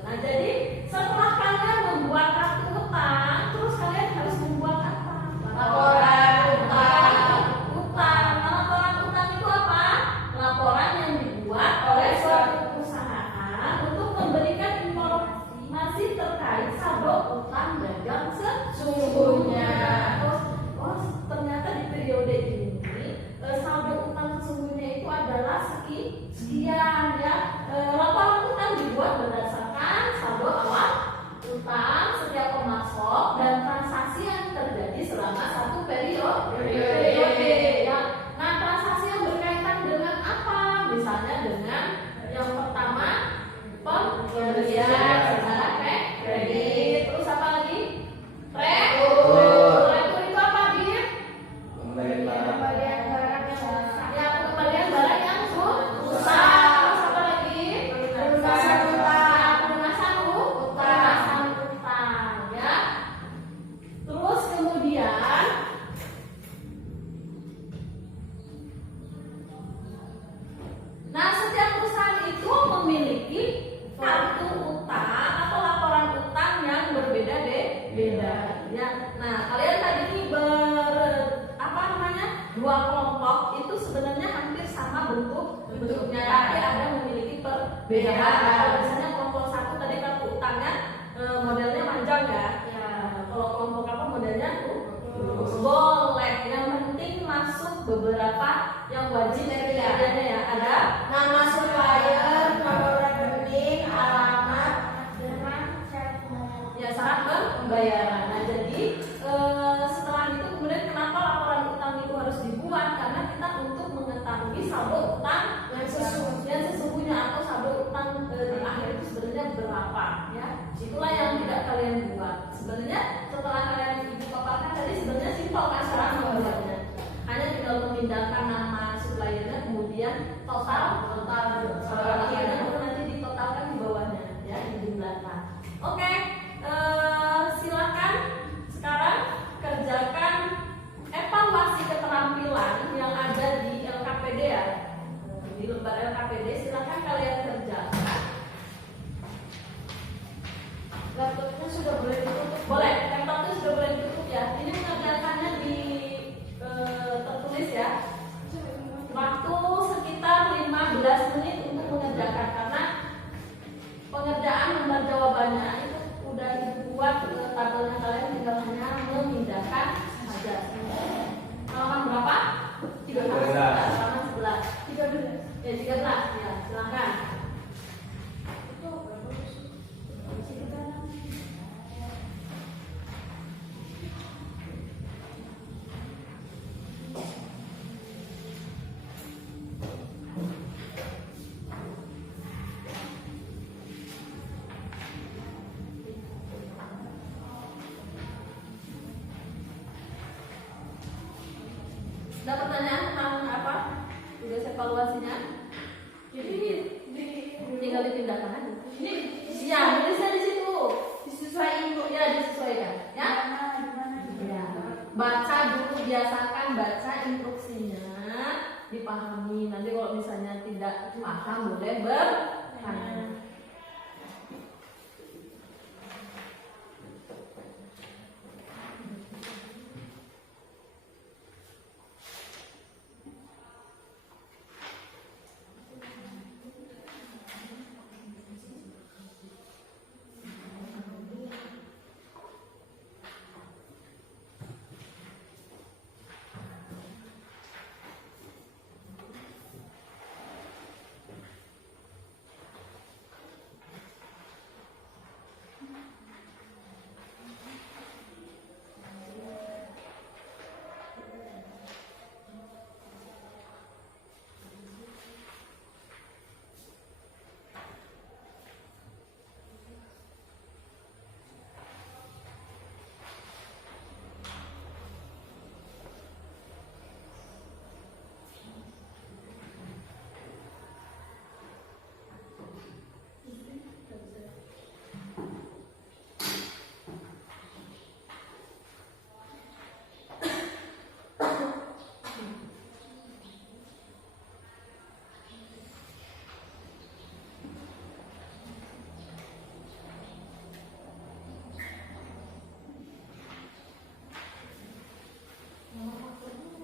Nah, jadi setelah kalian membuat kartu utang, terus kalian harus membuat apa? Laporan utang. Nah, laporan utang itu apa? Laporan yang dibuat oleh suatu perusahaan untuk memberikan informasi terkait saldo utang dagang sesungguhnya. Oh, ternyata di periode ini saldo utang sesungguhnya itu adalah sekian ya. Laporan utang dibuat berdasarkan saldo awal utang setiap pemasok dan transaksi yang terjadi selama satu periode ya. Nah, transaksi yang berkaitan dengan apa? Misalnya dengan yang pertama pembelian secara kredit, terus apa lagi? Retur itu apa dia? Pembelian barang. Ya, pembelian barang yang rusak. Terus apa lagi? Pelunasan utang ya. Terus kemudian nah, setiap perusahaan itu memiliki kartu utang atau laporan utang yang berbeda-beda ya. Nah, kalian tadi ini dua kelompok itu sebenarnya hampir sama bentuknya, tapi ada memiliki perbedaan. Misalnya kelompok satu tadi kartu utangnya modelnya panjang ya. Kalau kelompok apa modelnya boleh, yang penting masuk beberapa yang wajib ya. Ada Nama supplier, nomor rekening, alamat, ya syarat pembayaran. Nah, jadi setelah itu kemudian kenapa laporan utang itu harus dibuat? Karena kita untuk mengetahui saldo utang yang sesungguhnya atau saldo utang di akhir itu sebenarnya berapa ya. Itulah yang tidak kalian buat. Sebenarnya setelah kalian ibu paparkan tadi sebenarnya simpel kan cara membuatnya. Hanya tinggal memindahkan nama suppliernya, kemudian total saldo akhirnya nanti ditotalkan di bawahnya ya, dijumlahkan. Oke. evaluasinya? Jadi di Tinggal dipindahkan aja. ini Iya, tulisnya di situ. Disesuaikan Bu. Ya, disesuaikan. Ya. Ya. Baca dulu, biasakan baca instruksinya, dipahami. Nanti kalau misalnya tidak paham boleh bertanya.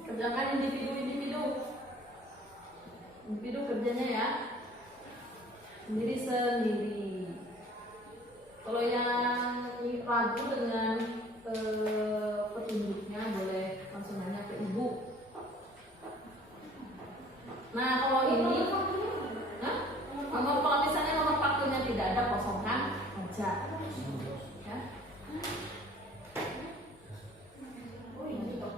Kerjakan individu kerjanya ya sendiri. Kalau yang ragu dengan petunjuknya boleh langsung nanya ke ibu. Nah kalau ini, kalau misalnya nomor waktunya tidak ada, kosongkan aja. Ya. Oh ini toh.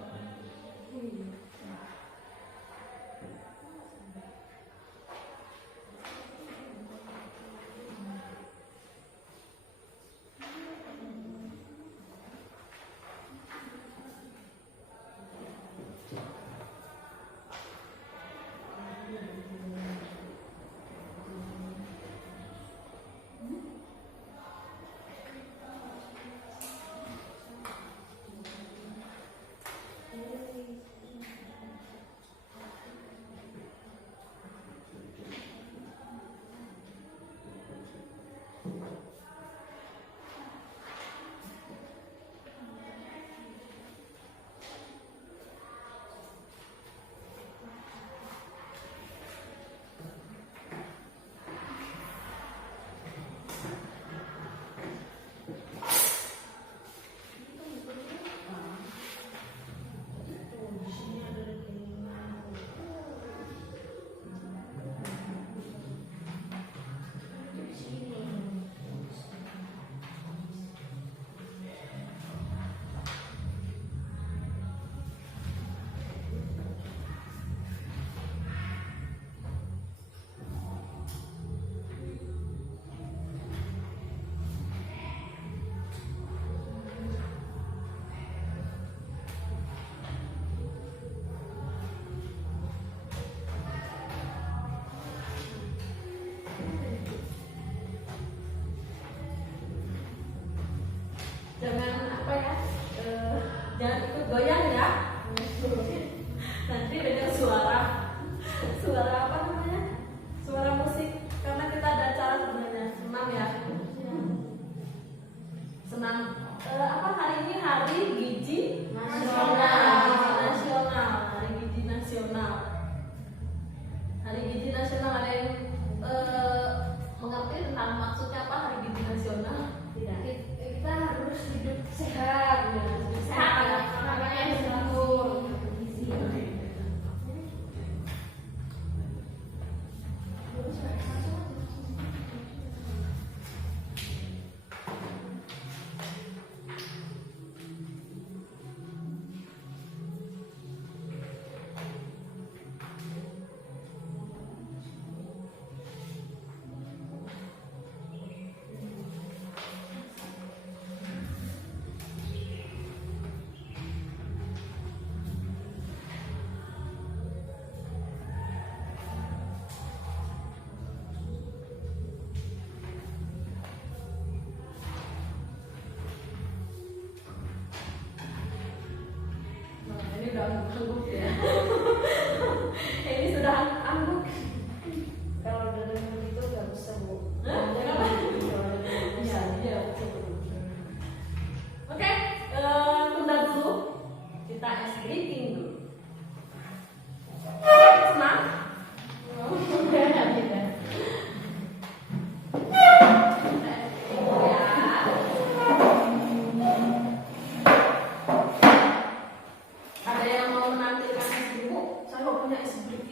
punya SBG?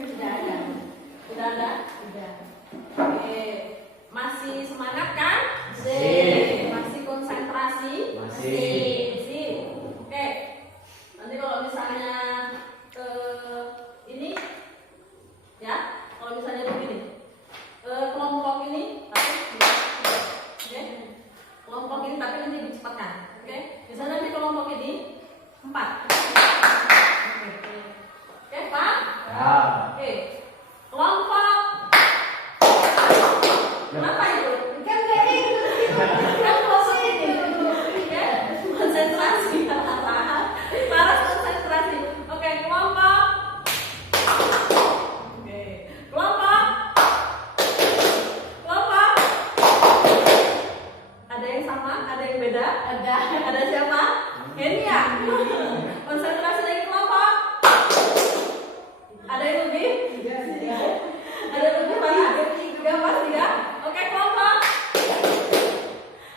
Tidak ada. Tidak ada? Tidak. Oke, masih semangat kan? Masih. Masih konsentrasi? Masih. Oke, nanti kalau misalnya ini, ya, kalau misalnya begini, kelompok ini, oke, kelompok ini tapi nanti dicepatkan, oke? Misalnya di kelompok ini 4. Oke, Pak? Ya. Oke, kelompok. Kenapa itu? Kan dari Kan kelompok ini, ya, konsentrasi. Harus konsentrasi. Oke, kelompok. Oke, kelompok. Kelompok. Ada yang sama, ada yang beda. Ada siapa? Ini ya. Konsentrasi lagi kelompok. Ada yang lebih? Ada yang lebih mana? Tiga pasti ya. Oke, kelompok.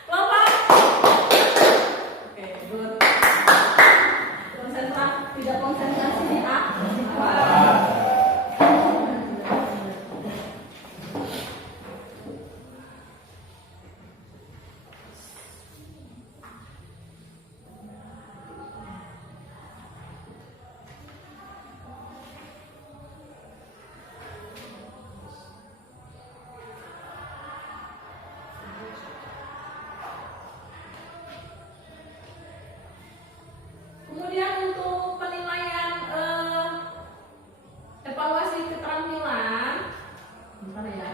Kelompok. Oke, good. Konsentrasi, tidak konsentrasi di A. Kemudian untuk penilaian evaluasi keterampilan, bentar ya.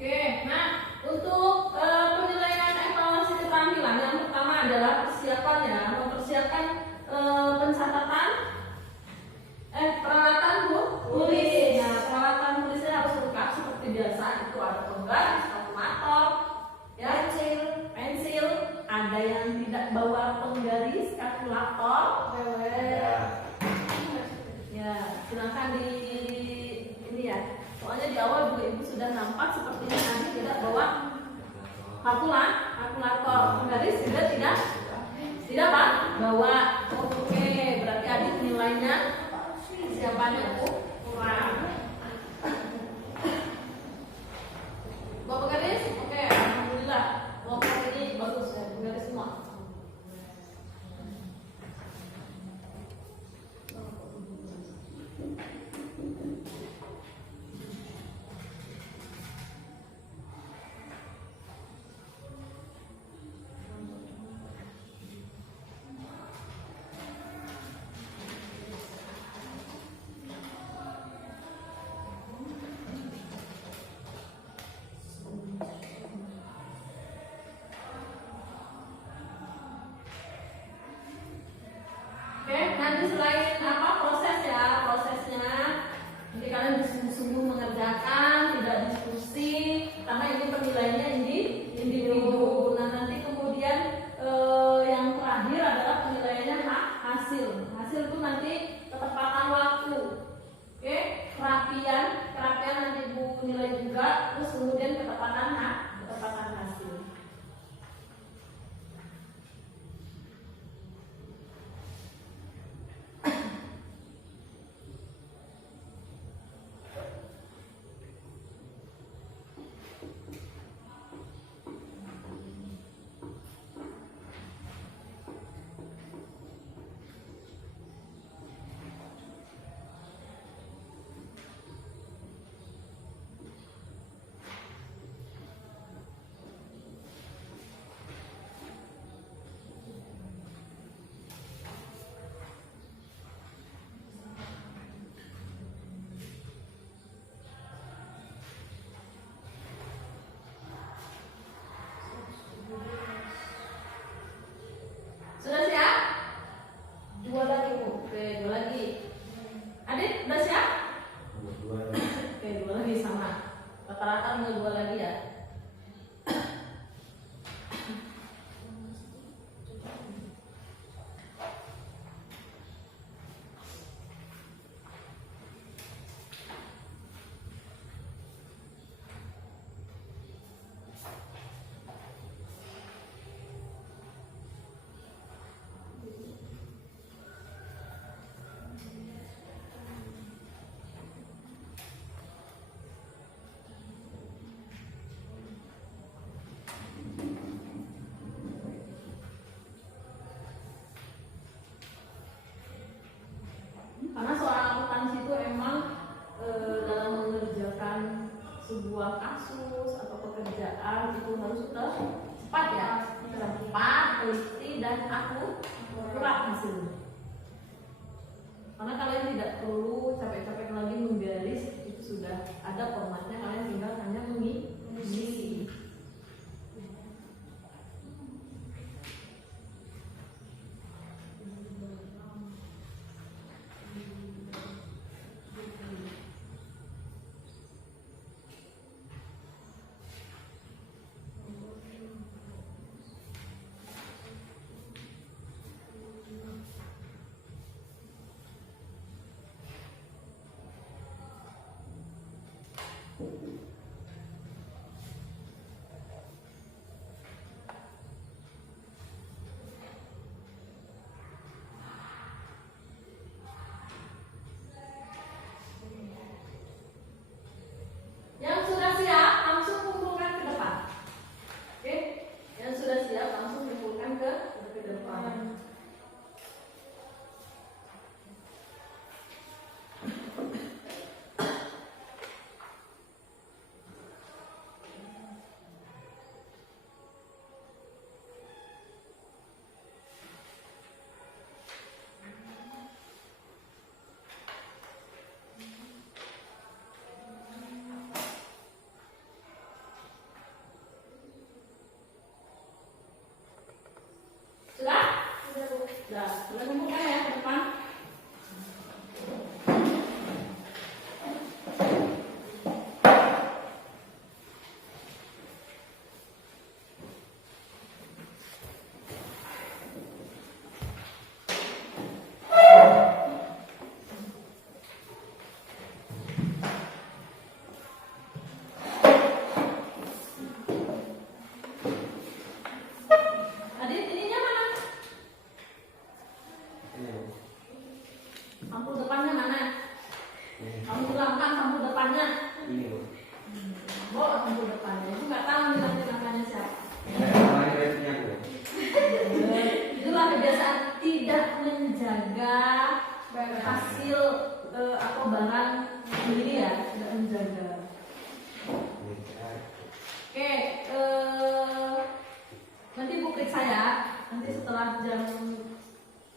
Oke, nah untuk penilaian evaluasi keterampilan yang pertama adalah persiapannya, mempersiapkan pencatatan peralatan tulis. Nah, peralatan tulisnya harus lengkap seperti biasa. Itu ada penggaris, kalkulator, ya, pensil. Ada yang tidak bawa penggaris, kalkulator. Ya, silakan di ini ya. Soalnya di awal juga ibu sudah nampak sepertinya nanti tidak bawa kalkulator, penggaris juga tidak pak bawa. Oke, berarti adik nilainya siapanya kurang. Bawa penggaris, oke, alhamdulillah. Kelompok ini bagus ya, penggaris semua. tanggal 2 lagi ya. Karena seorang akuntansi itu emang dalam mengerjakan sebuah kasus atau pekerjaan itu harus cepat ya, cepat, teliti dan akurat hasilnya. Karena kalian tidak perlu capek-capek lagi menggaris, itu sudah ada formatnya, kalian tinggal hanya mengisi. Yang sudah siap langsung kumpulkan ke depan. Oke, yang sudah siap langsung kumpulkan ke depan. Sudah? Sudah. Sudah kumpulkan ya ke depan. Adit, ininya mana? Sampul depannya mana? Kamu hilangkan sampul depannya. Ini Bu. Oh, sampul depannya. Ibu nggak tahu nih nanti namanya siapa. Kemarin versinya Bu. Itulah kebiasaan tidak menjaga hasil atau barang sendiri ya, tidak menjaga. Oke, nanti bukit saya nanti setelah jam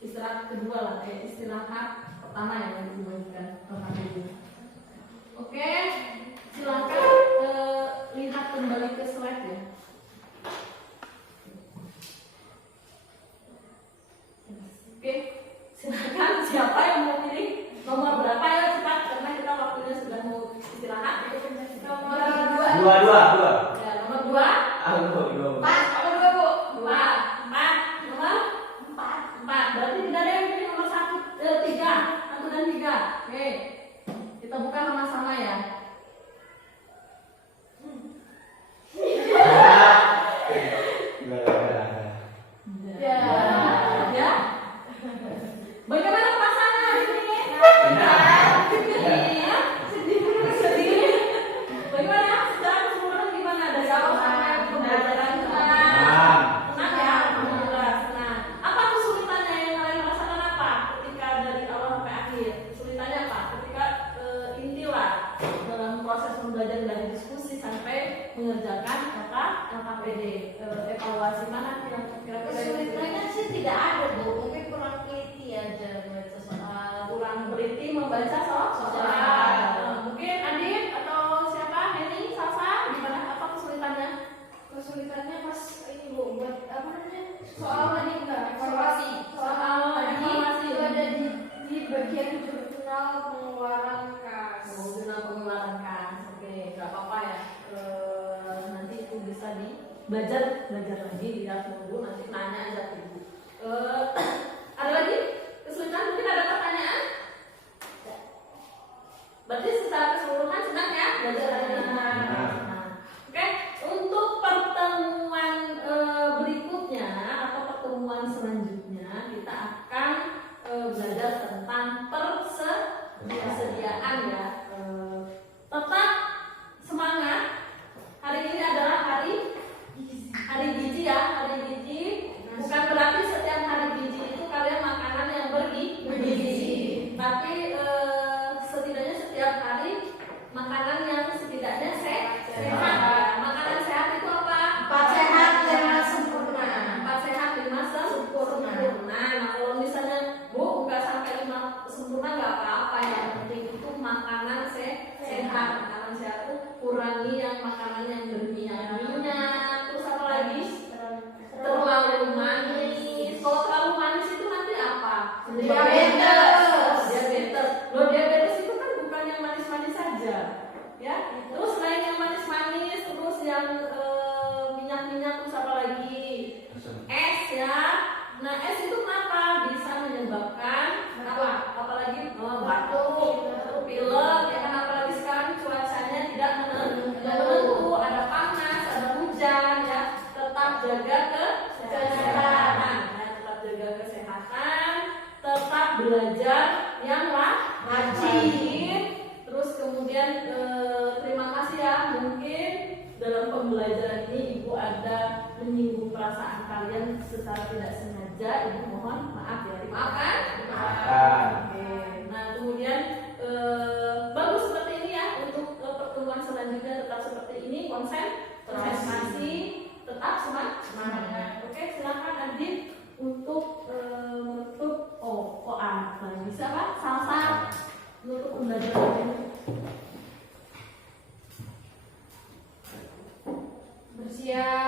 istirahat kedua lah, istirahat pertama ya yang dibagikan pertama ini. Oke, silakan lihat kembali ke slide ya. Oke, silakan siapa yang mau pilih nomor berapa ya, cepat karena kita waktunya sudah mau istirahat. Nomor Dua. ya, nomor 2. Dua. Pas, nomor 2 Bu. 2, 4, nomor 4. Berarti tidak ada yang pilih nomor 3. 1 dan 3. Oke, kita buka sama-sama ya. Ya. Ya. Bagaimana perasaannya hari ini? Sedih. Bagaimana secara keseluruhan gimana dari awal sampai pembelajaran kemarin? belajar lagi, lihat dulu, nanti nanya aja ke ibu. Ada lagi kesulitan? Mungkin ada pertanyaan? Berarti secara keseluruhan senang ya belajar lagi. Oke, untuk pertemuan berikutnya atau pertemuan selanjutnya kita akan belajar tentang persediaan ya. Tetap semangat. Hari ini adalah hari gizi ya, hari gizi. Bukan berarti setiap hari gizi itu kalian makanan yang bergizi, tapi setidaknya setiap hari makanan yang setidaknya sehat. Makanan sehat itu apa? 4 sehat 5 sempurna. 4 sehat 5 sempurna. Nah, kalau misalnya Bu nggak sampai 5 sempurna nggak apa-apa, yang penting itu makanan sehat. Makanan sehat itu kurangi yang makanan yang berminyak. Terus apa lagi? Terlalu manis. Kalau terlalu manis itu nanti apa? Diabetes. Loh, diabetes itu kan bukan yang manis-manis saja, ya. Terus selain yang manis-manis, terus yang minyak-minyak, terus apa lagi? Es ya. Nah, es itu kenapa bisa menyebabkan apa? Apalagi batuk, pilek, ya kan? Apalagi sekarang cuacanya tidak menentu, ada panas, ada hujan, ya. Tetap jaga kesehatan, ya, tetap jaga kesehatan, tetap belajar yang rajin. Terus kemudian terima kasih ya, mungkin dalam pembelajaran ini Ibu ada menyinggung perasaan kalian secara tidak sengaja. Ibu mohon maaf ya, dimaafkan. Oke. Nah, kemudian bagus seperti ini ya, untuk pertemuan selanjutnya tetap seperti ini, konsentrasi, tetap semangat. Oke, silakan Adit untuk menutup. Bisa Pak? Salsa menutup pembelajaran ini. Bersiap.